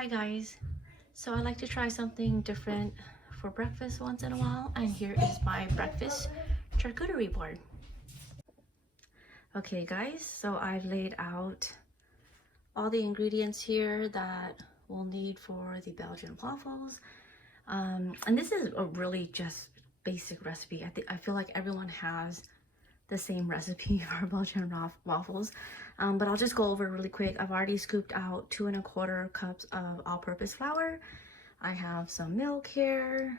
Hi guys, so I like to try something different for breakfast once in a while, and here is my breakfast charcuterie board. Okay guys, so I've laid out all the ingredients here that we'll need for the Belgian waffles. And this is a really just basic recipe. I feel like everyone has the same recipe for Belgian waffles, but I'll just go over really quick. I've already scooped out 2¼ cups of all-purpose flour. I have some milk here,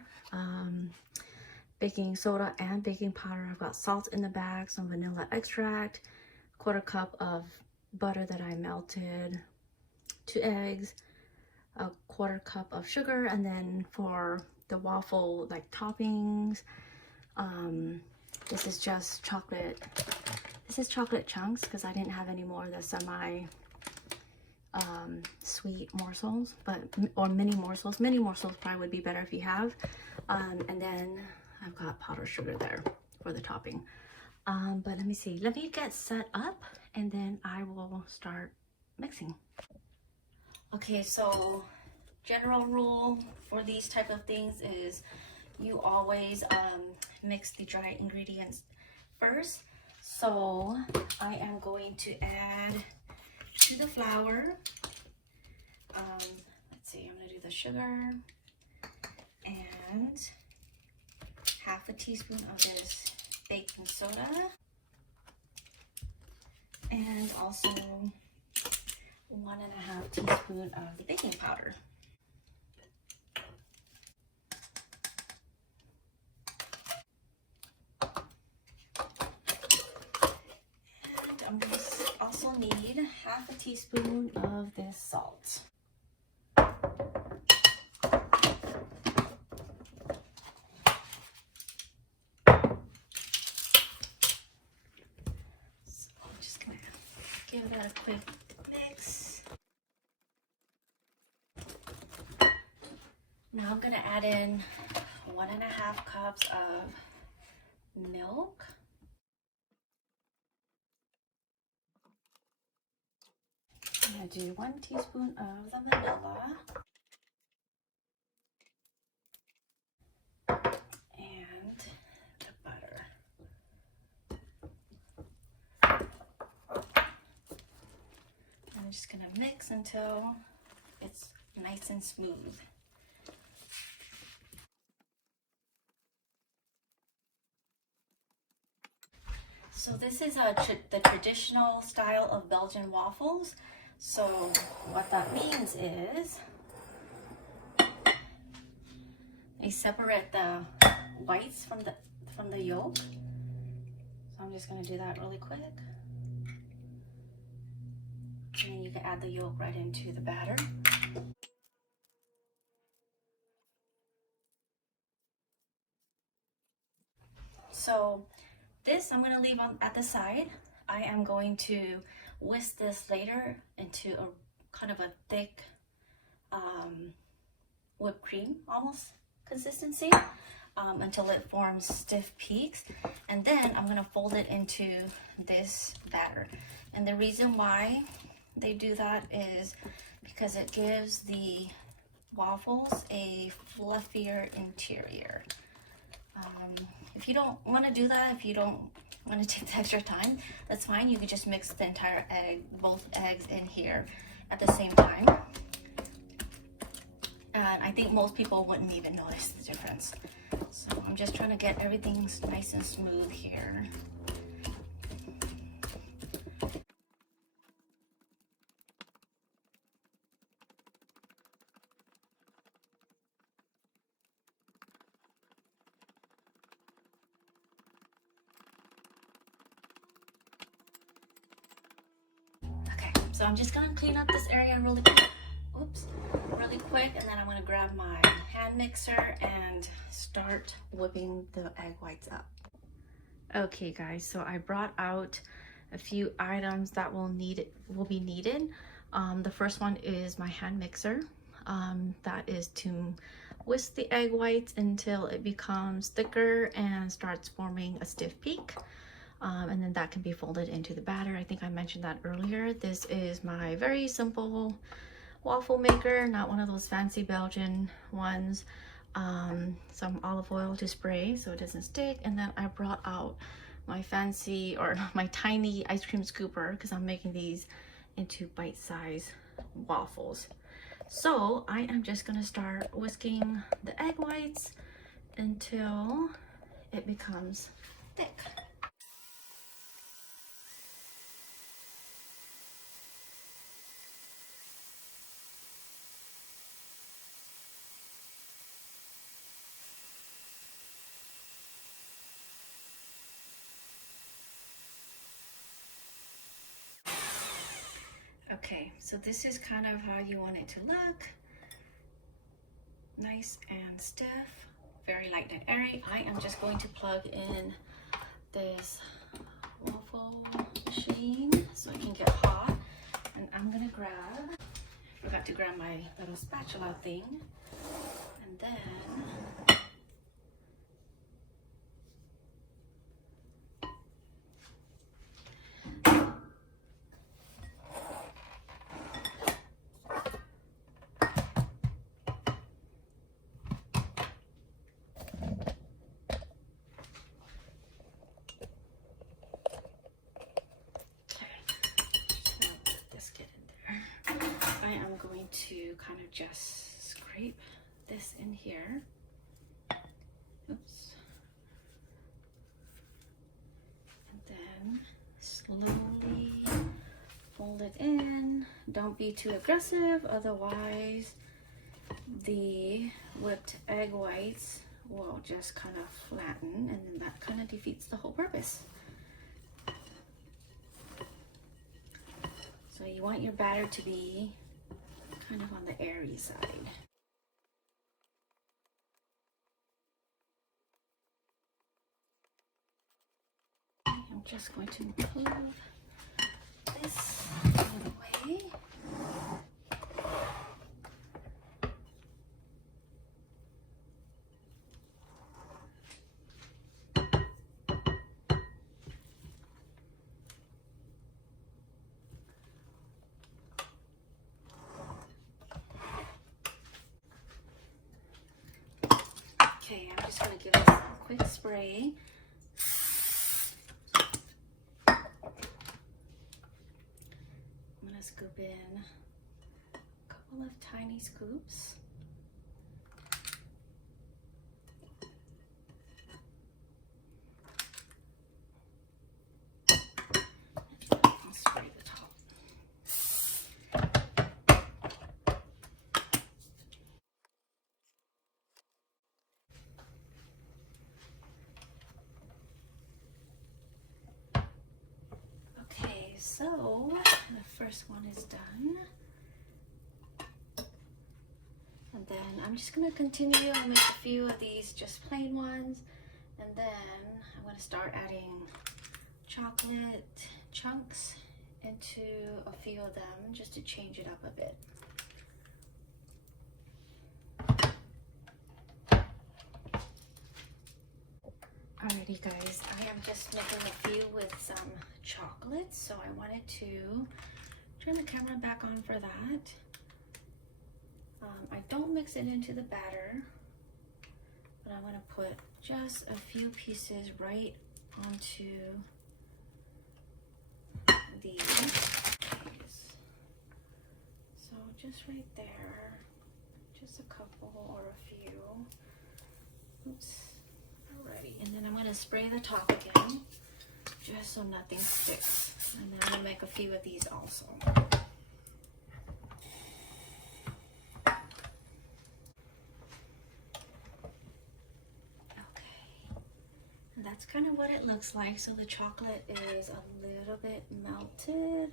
baking soda and baking powder. I've got salt in the bag, some vanilla extract, 1/4 cup of butter that I melted, 2 eggs, a 1/4 cup of sugar, and then for the waffle like toppings, this is just chocolate. This is chocolate chunks because I didn't have any more of the semi sweet morsels, or mini morsels. Mini morsels probably would be better if you have. And then I've got powdered sugar there for the topping. But let me see. Let me get set up and then I will start mixing. Okay, so general rule for these type of things is you always mix the dry ingredients first. So I am going to add to the flour, let's see, I'm going to do the sugar and 1/2 teaspoon of this baking soda, and also 1½ teaspoon of the baking powder. And I'm going to also need 1/2 teaspoon of this salt. Give that a quick mix. Now I'm going to add in 1½ cups of milk. I'm going to do 1 teaspoon of the vanilla. And the butter. I'm just going to mix until it's nice and smooth. So this is the traditional style of Belgian waffles. So what that means is they separate the whites from the yolk. So I'm just going to do that really quick. And then you can add the yolk right into the batter. So this I'm going to leave on at the side. I am going to whisk this later into a kind of a thick whipped cream almost consistency until it forms stiff peaks. And then I'm going to fold it into this batter. And the reason why they do that is because it gives the waffles a fluffier interior. If you don't want to do that, if you don't want to take the extra time, that's fine. You could just mix the entire both eggs in here at the same time. And I think most people wouldn't even notice the difference. So I'm just trying to get everything nice and smooth here. So I'm just gonna clean up this area really quick. Oops, really quick, and then I'm gonna grab my hand mixer and start whipping the egg whites up. Okay guys, so I brought out a few items that will be needed. The first one is my hand mixer. That is to whisk the egg whites until it becomes thicker and starts forming a stiff peak. And then that can be folded into the batter. I think I mentioned that earlier. This is my very simple waffle maker, not one of those fancy Belgian ones. Some olive oil to spray so it doesn't stick, and then I brought out my fancy, or my tiny ice cream scooper, because I'm making these into bite-sized waffles. So I am just gonna start whisking the egg whites until it becomes thick. Okay, so this is kind of how you want it to look. Nice and stiff, very light and airy. I am just going to plug in this waffle machine so it can get hot. And I'm gonna grab, I forgot to grab my little spatula thing. And then I am going to kind of just scrape this in here. Oops. And then slowly fold it in. Don't be too aggressive, otherwise the whipped egg whites will just kind of flatten, and then that kind of defeats the whole purpose. So you want your batter to be kind of on the airy side. I'm just going to move this out of the way. Okay, I'm just going to give this a quick spray. I'm going to scoop in a couple of tiny scoops. I'll spray the top. So the first one is done, and then I'm just going to continue. I'll make a few of these just plain ones, and then I'm going to start adding chocolate chunks into a few of them just to change it up a bit. Alrighty guys, I am just making a few with some chocolate, so I wanted to turn the camera back on for that. I don't mix it into the batter, but I want to put just a few pieces right onto these. So just right there, just a couple or a few. Oops. Alrighty, and then I'm going to spray the top again, just so nothing sticks. And then I'm going to make a few of these also. Okay, and that's kind of what it looks like. So the chocolate is a little bit melted.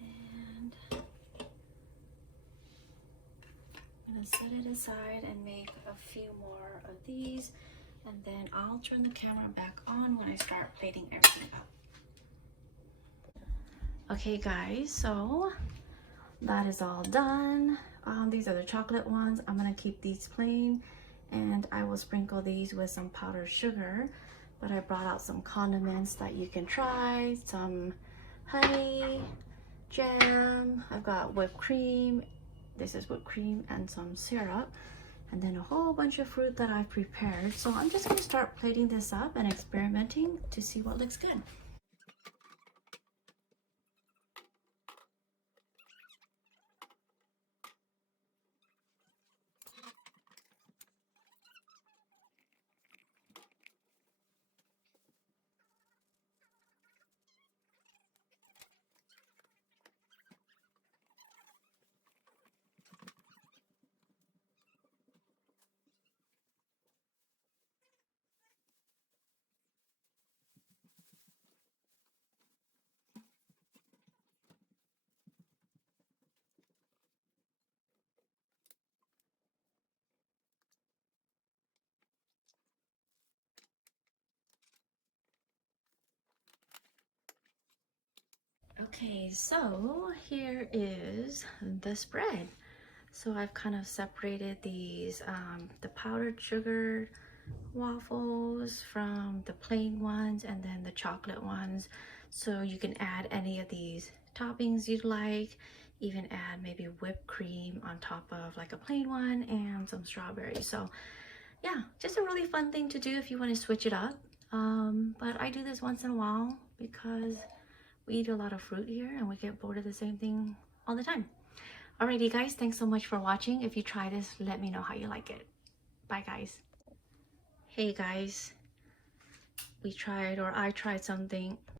And I'm going to set it aside and make a few more of these. And then I'll turn the camera back on when I start plating everything up. Okay guys, so that is all done. These are the chocolate ones. I'm gonna keep these plain, and I will sprinkle these with some powdered sugar. But I brought out some condiments that you can try, some honey, jam, I've got whipped cream. This is whipped cream and some syrup, and then a whole bunch of fruit that I've prepared. So I'm just gonna start plating this up and experimenting to see what looks good. Okay, so here is the spread. So I've kind of separated these, the powdered sugar waffles from the plain ones and then the chocolate ones. So you can add any of these toppings you'd like, even add maybe whipped cream on top of like a plain one and some strawberries. So yeah, just a really fun thing to do if you want to switch it up. But I do this once in a while because we eat a lot of fruit here and we get bored of the same thing all the time. Alrighty guys, thanks so much for watching. If you try this, let me know how you like it. Bye guys. Hey guys, I tried something